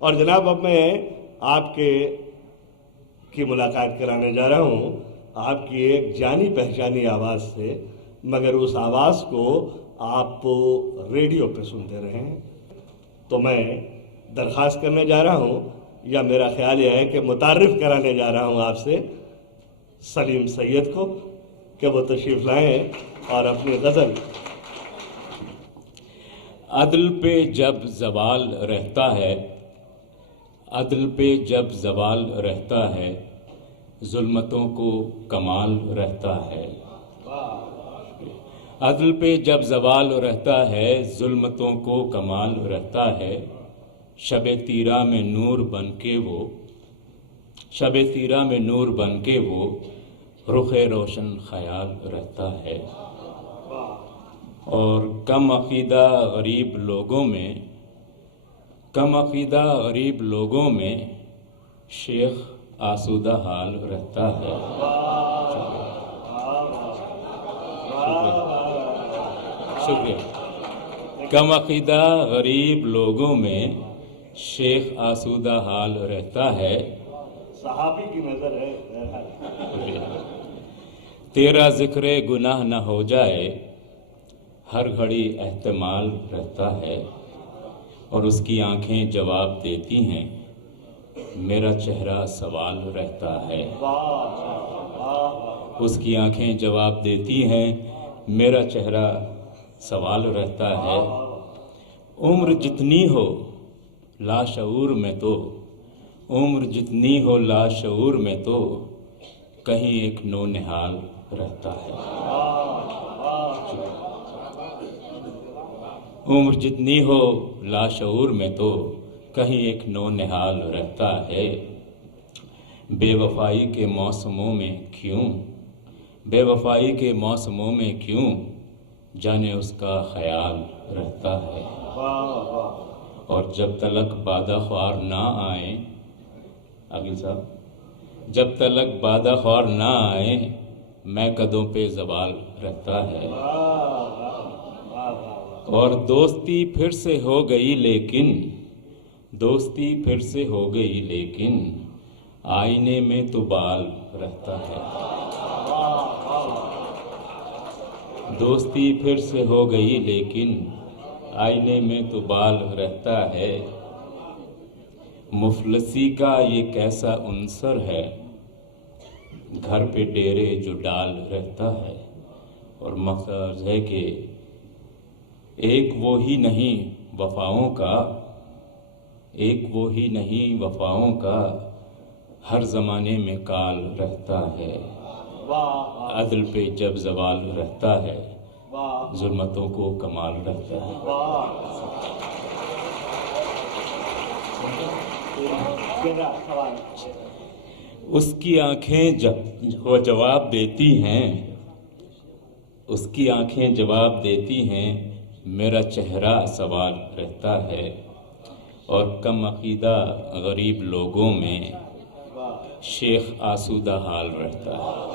اور جناب اب میں آپ کی ملاقات کرانے جا رہا ہوں آپ کی ایک جانی پہچانی آواز سے، مگر اس آواز کو آپ ریڈیو پہ سنتے رہے ہیں۔ تو میں درخواست کرنے جا رہا ہوں، یا میرا خیال یہ ہے کہ متعارف کرانے جا رہا ہوں آپ سے سلیم سید کو، کہ وہ تشریف لائیں اور اپنی غزل عدل پہ جب زوال رہتا ہے، عدل پہ جب زوال رہتا ہے، ظلمتوں کو کمال رہتا ہے۔ عدل پہ جب زوال رہتا ہے، ظلمتوں کو کمال رہتا ہے۔ شب تیرا میں نور بن کے وہ، شب تیرا میں نور بن کے وہ رخ روشن خیال رہتا ہے۔ اور کم عقیدہ غریب لوگوں میں، کم عقیدہ غریب لوگوں میں شیخ آسودہ حال رہتا ہے۔ شکریہ۔ کم عقیدہ غریب لوگوں میں شیخ آسودہ حال رہتا ہے۔ صحابی کی نظر ہے۔ تیرا ذکر گناہ نہ ہو جائے، ہر گھڑی احتمال رہتا ہے۔ اور اس کی آنکھیں جواب دیتی ہیں، میرا چہرہ سوال رہتا ہے۔ اس کی آنکھیں جواب دیتی ہیں، میرا چہرہ سوال رہتا ہے۔ عمر جتنی ہو لاشعور میں تو، عمر جتنی ہو لاشعور میں تو کہیں ایک نو نہال رہتا ہے۔ عمر جتنی ہو لاشعور میں تو کہیں ایک نو نہال رہتا ہے۔ بے وفائی کے موسموں میں کیوں، بے وفائی کے موسموں میں کیوں جانے اس کا خیال رہتا ہے۔ اور جب تلک بادہ خوار نہ آئیں، عاقل صاحب، جب تلک بادہ خوار نہ آئیں میں قدوں پہ زوال رہتا ہے۔ اور دوستی پھر سے ہو گئی لیکن، دوستی پھر سے ہو گئی لیکن آئینے میں تو بال رہتا ہے۔ دوستی پھر سے ہو گئی لیکن آئینے میں تو بال رہتا ہے۔ مفلسی کا یہ کیسا عنصر ہے، گھر پہ ڈیرے جو ڈال رہتا ہے۔ اور مقصد ہے کہ ایک وہی نہیں وفاؤں کا، ایک وہی نہیں وفاؤں کا ہر زمانے میں کال رہتا ہے۔ عدل پہ جب زوال رہتا ہے، ظلمتوں کو کمال رہتا ہے۔ اس کی آنکھیں جب وہ جواب دیتی ہیں، اس کی آنکھیں جواب دیتی ہیں، میرا چہرہ سوال رہتا ہے۔ اور کم عقیدہ غریب لوگوں میں شیخ آسودہ حال رہتا ہے۔